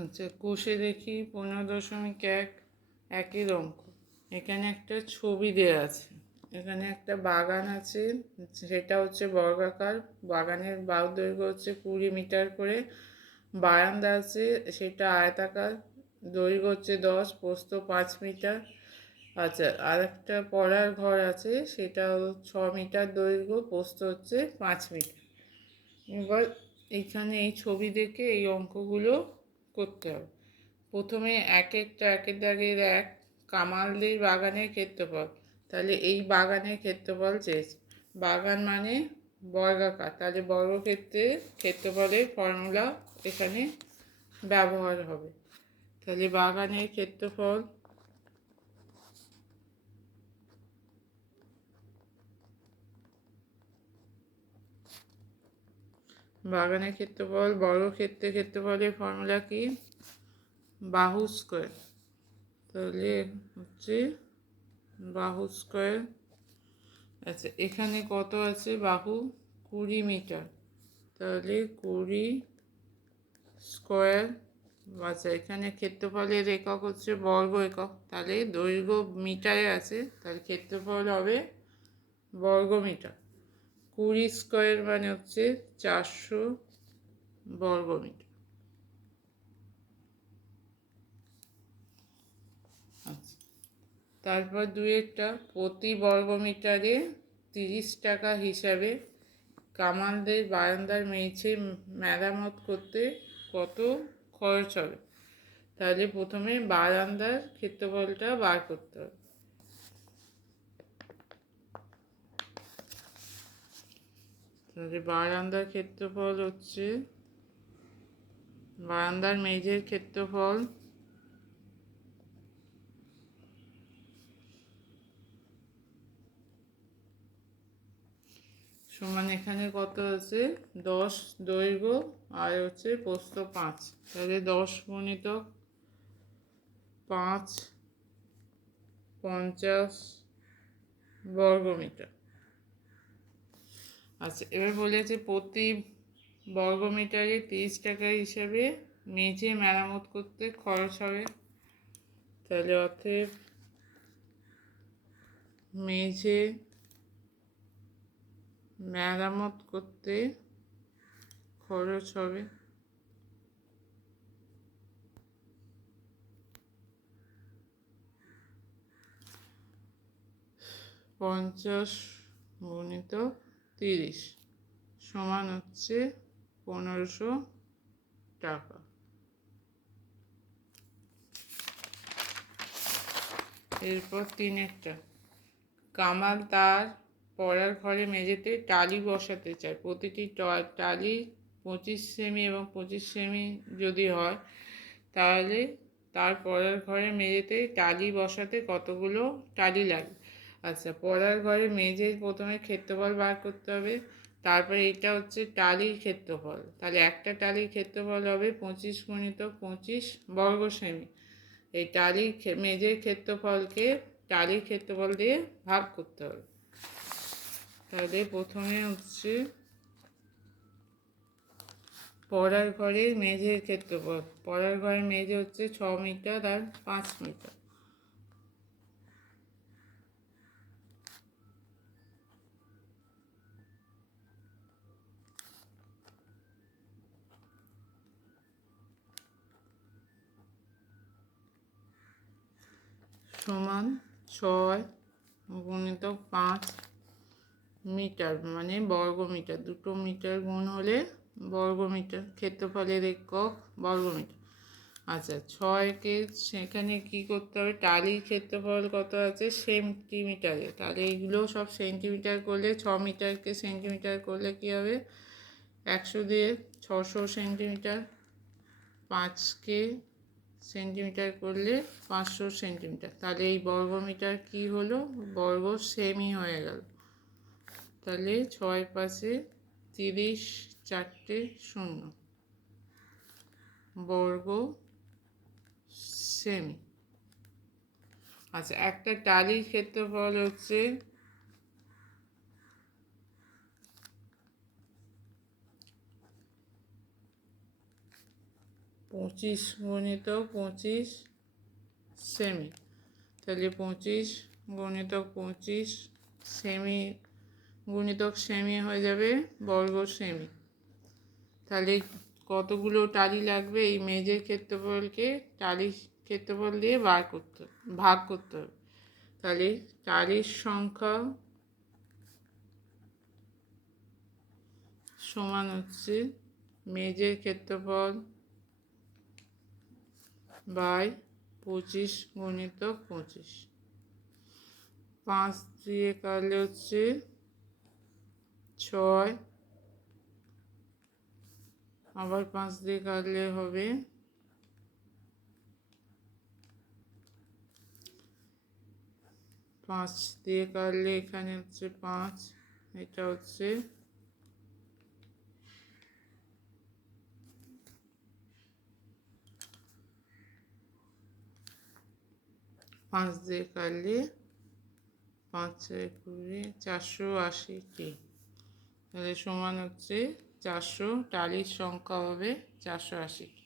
আচ্ছা, কোষে দেখি 15.1 একই অঙ্ক। এখানে একটা ছবি দেওয়া আছে, এখানে একটা বাগান আছে, সেটা হচ্ছে বর্গাকার। বাগানের বায়ু দৈর্ঘ্য হচ্ছে 20 মিটার করে। বারান্দা আছে, সেটা আয়তাকার, দৈর্ঘ্য হচ্ছে 10, প্রস্থ 5 মিটার। আচ্ছা, আর একটা পড়ার ঘর আছে, সেটা 6 মিটার দৈর্ঘ্য, প্রস্থ হচ্ছে 5 মিটার। এবার এইখানে এই ছবি দেখে এই অঙ্কগুলো করতে হবে। প্রথমে একের দাগের এক, কামালদের বাগানের ক্ষেত্রফল। তাহলে এই বাগানের ক্ষেত্রফল চেয়েছে। বাগান মানে বর্গাকার, তাহলে বর্গক্ষেত্রের ক্ষেত্রফলের ফর্মুলা এখানে ব্যবহার হবে। তাহলে বাগানের ক্ষেত্রফল বর্গক্ষেত্রের ক্ষেত্রফলের ফর্মুলা কি? বাহু স্কোয়ার। তাহলে হচ্ছে বাহু স্কোয়ার। আচ্ছা, এখানে কত আছে? বাহু 20 মিটার, তাহলে 20 স্কোয়ার। আচ্ছা, এখানে ক্ষেত্রফলের একক হচ্ছে বর্গ একক, তাহলে দৈর্ঘ্য মিটারে আছে, তাহলে ক্ষেত্রফল হবে বর্গ মিটার। 20 স্কোয়ার মানে হচ্ছে 400 বর্গ মিটার। আচ্ছা, তারপর দুইয়েরটা, প্রতি বর্গমিটারে 30 টাকা হিসাবে কামালদের বারান্দার মেঝে মেরামত করতে কত খরচ হবে? তাহলে প্রথমে বারান্দার ক্ষেত্রফলটা বার করতে হবে। তাহলে বারান্দার ক্ষেত্রফল হচ্ছে, বারান্দার মেঝের ক্ষেত্রফল সমান, এখানে কত আছে? 10 দৈর্ঘ্য আর হচ্ছে প্রস্থ 5, তাহলে 10 গুণিত 5, 50 বর্গমিটার। আচ্ছা, এবার বলেছে প্রতি বর্গমিটারে 30 টাকা হিসাবে মেঝে মেরামত করতে খরচ হবে। তাহলে অতএব মেঝে মেরামত করতে খরচ হবে 50 গুণিত 30 সমান হচ্ছে 1500 টাকা। এরপর তিনেরটা, কামাল তার পড়ার ঘরে মেঝেতে টালি বসাতে চায়। প্রতিটি টালি 25 সেমি এবং 25 সেমি যদি হয়, তাহলে তার পড়ার ঘরে মেঝেতে টালি বসাতে কতগুলো টালি লাগে? আচ্ছা, পড়ার ঘরে মেঝের প্রথমে ক্ষেত্রফল বার করতে হবে, তারপরে এটা হচ্ছে টালির ক্ষেত্রফল। তাহলে একটা টালির ক্ষেত্রফল হবে 25 গুণিত 25 বর্গ সেমি। এই টালির মেঝের ক্ষেত্রফলকে টালির ক্ষেত্রফল দিয়ে ভাগ করতে হবে। তাহলে প্রথমে হচ্ছে পড়ার ঘরের মেঝের ক্ষেত্রফল। পড়ার ঘরের মেঝে হচ্ছে 6 মিটার আর 5 মিটার। সমান 6 গুণিত 5 মিটার মানে বর্গ মিটার। 2 মিটার গুণ হলে বর্গ মিটার, ক্ষেত্রফলের একক বর্গ মিটার। আচ্ছা, 6কে সেখানে কি করতে হবে? টালির ক্ষেত্রফল কত আছে? সেন্টিমিটারে। তাহলে এইগুলো সব সেন্টিমিটার করলে, 6 মিটারকে সেন্টিমিটার করলে কি হবে? 100 দিয়ে 600 সেন্টিমিটার। 5কে সেন্টিমিটার করলে 500 সেন্টিমিটার। তাহলে এই বর্গমিটার কি হলো? বর্গ সেমি হয়ে গেল। তাহলে 6 পাশে 30, 4টে 0 বর্গ সেমি। আচ্ছা, একটা টালির ক্ষেত্রফল হচ্ছে 25 গুণিত 25 সেমি, তাহলে 25 গুণিতক 25 সেমি গুণিতক সেমি হয়ে যাবে বর্গ সেমি। তাহলে কতগুলো টালি লাগবে? এই মেজের ক্ষেত্রফলকে টালির ক্ষেত্রফল দিয়ে ভাগ করতে হবে। তাহলে টালির সংখ্যা সমান হচ্ছে মেজের ক্ষেত্রফল বাই 25 গুণিতক 25। 5 দিয়ে কাটলে হচ্ছে 6, আবার 5 দিয়ে কাটলে হবে 5 দিয়ে কাটলে এখানে হচ্ছে 5, এটা হচ্ছে 5 দিয়ে কাটলে 5 20 480টি, তাহলে সমান হচ্ছে 400, টালির সংখ্যা হবে 480।